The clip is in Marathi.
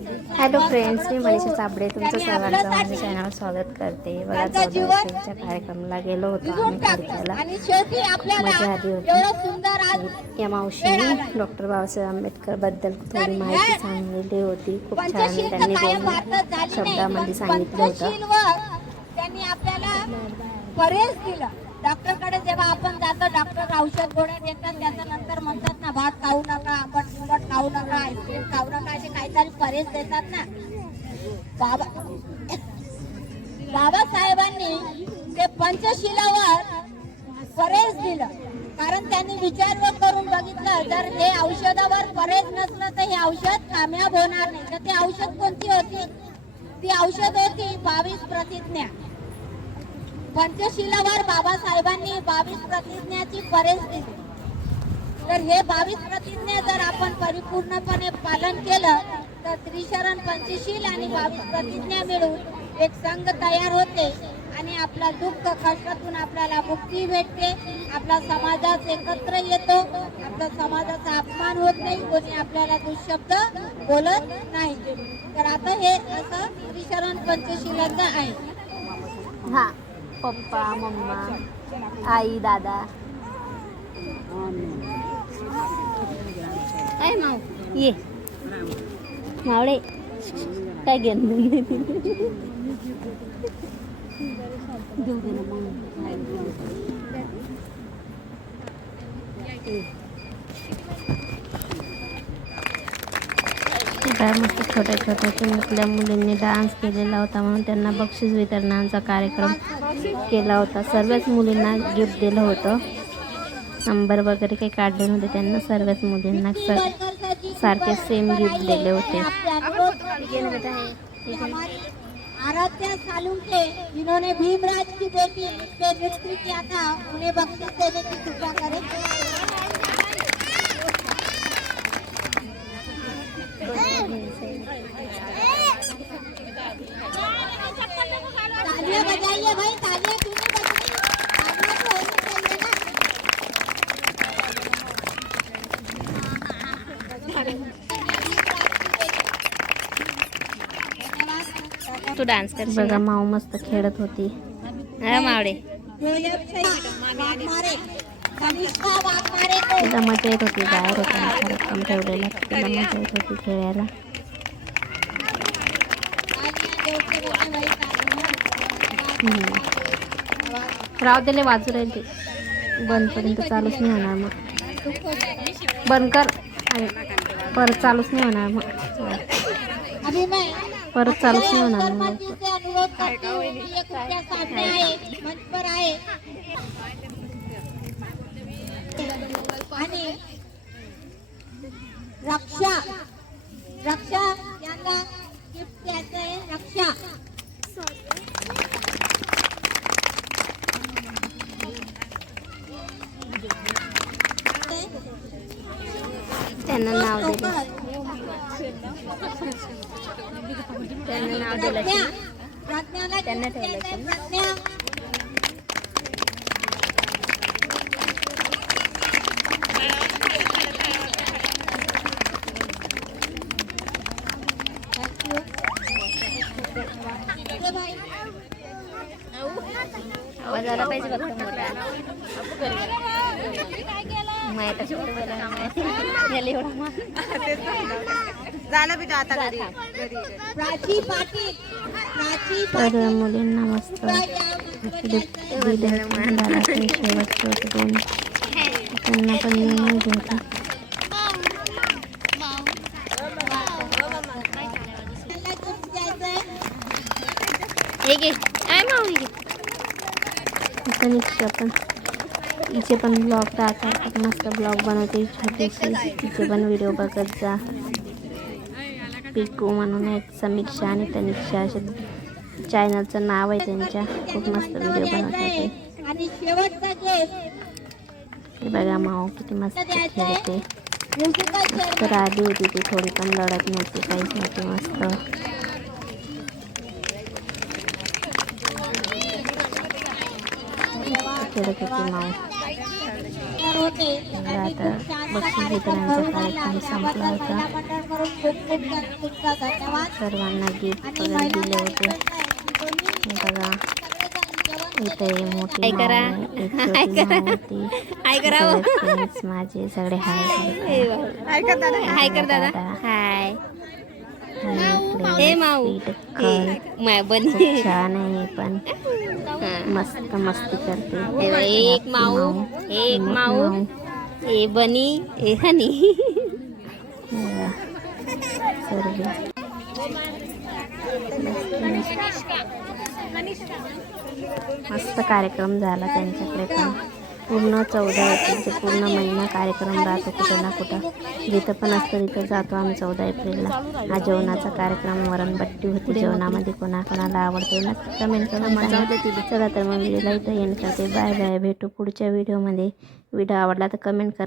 हॅलो फ्रेंड्स मी मनीषा चाबडे तुमचं सर्वांचं माझ्या चॅनलवर स्वागत करते. बघा कार्यक्रमाला गेलो होतो आम्ही आपल्याला मजा आली होती. या मावशीने डॉक्टर बाबासाहेब आंबेडकरबद्दल थोडी माहिती सांगितली होती. खूप छान त्यांनी दोन शब्दामध्ये सांगितलं होतं. त्यांनी आपल्याला बरेच दिलं. डॉक्टरकडे जेव्हा आपण जातो डॉक्टर औषध गोळ्या देतात त्याच्यानंतर आदेश देतात ना. बाबा बाबासाहेबांनी ते पंचशिलावर परेश दिलं. कारण त्यांनी विचार करून बघितलं जर हे औषधावर परेश नसलं तर हे औषध कामयाब होणार नाही. तर ते औषध कोणती होती? ती औषध होती बावीस प्रतिज्ञा. पंचशिलावर बाबासाहेबांनी बावीस प्रतिज्ञाची परेश दिली. तर हे बावीस प्रतिज्ञा जर आपण परिपूर्णपणे पालन केलं तर त्रिशरण पंचशील आणि बावीस प्रतिज्ञा मिळून एक संघ तयार होते आणि आपला दुःख कष्टातून आपल्याला मुक्ती भेटते. आपला समाजात एकत्र येतो. आपला समाजाचा अपमान होत नाही. कोणी आपल्याला दुःशब्द बोलत नाही. तर आता हे असं त्रिशरण पंचशिलाचं आहे. हा. पप्पा मम्मा आई दादा. काय माव? ये. मावळे. काय घेऊन देऊ मस्त छोट्या छोट्या चिमुकल्या मुलींनी डान्स केलेला होता म्हणून त्यांना बक्षीस वितरणाचा कार्यक्रम केला होता. सर्वच मुलींना गिफ्ट दिलं होतं. नंबर वगैरे काही काढले नव्हते. त्यांना सर्वच मुलींना सारखे सेम गिफ्ट दिले होते. आराध्या सालुंके जिन्होंने भीमराज की बेटी पे नृत्य किया था उन्हें बख्शिश देने की कृपा करें। तू डान्स कर बघा माऊ मस्त खेळत होती. मावडे तिला मजा येत होती बाहेर होता कार्यक्रम ठेवलेला. तिला मजा येत होती खेळायला. राव दिले वाजू राहील ते. बंदपर्यंत चालूच नाही होणार मग. बंद कर. परत चालूच नाही होणार मग. परत चालूच नाही होणार मग. जी से अनुरोध करती हूँ कि ये कृपया सामने आए मंच पर आए आणि रक्षा रक्षा यांना गिफ्ट द्यायचं आहे रक्षा त्यांना नाव दिले त्यांना नाव दिलं प्रज्ञा की प्रज्ञाला त्यांना gift ठेवलं द्यायचंय, की? प्रज्ञा अरे भाई आवाज आला पाहिजे फक्त मोठा माहिती कशी याला एवढा मा- झालं बेटा आता घरी. प्राची पाटील. प्राची तर मुलींना मस्त दिले शेवटचे होते दोन. त्यांना पण येऊन होते एक काय माऊ कनिक्षा पण ब्लॉग राहतात ब्लॉग टाकतात मस्त ब्लॉग बनवते. छोटीशी तिचे पण व्हिडिओ बघत जा. पिकू म्हणून एक समीक्षा आणि तनिक्षा. असे चॅनलचं नाव आहे त्यांच्या. खूप मस्त व्हिडिओ बनवतात ते. बघा माओ किती मस्त खेळते. तर मस्त होती ती थोडी पण लढत नव्हती काहीच नव्हती मस्त. खेळत होती माऊ त्यांनी आता बक्षीस वितरणाचा कार्यक्रम संपला होता. सर्वांना गिफ्ट वगैरे दिले होते. बघा इथे मोठी माझे सगळे हाय. हाय कर दादा. हाय ए माऊ. ए, माय बनी. खूप छान आहे पण. हा. मस्त मस्ती करते. एक माऊ एक माऊ. ए बनी ए हनी. हे मस्त कार्यक्रम झाला त्यांच्याकडे पण. पूर्ण चौदा एप्रिलचे पूर्ण महिना कार्यक्रम राहतो कुठं ना कुठं. जिथं पण असतं तिथं जातो आम्ही चौदा एप्रिलला. हा जेवणाचा कार्यक्रम वरणबट्टी होती जेवणामध्ये. कोणाकोणाला आवडते ना कमेंट करून चला तर मग व्हिडिओला इथं एंड करते. Bye bye. भेटू पुढच्या व्हिडिओमध्ये व्हिडिओ आवडला तर कमेंट करा.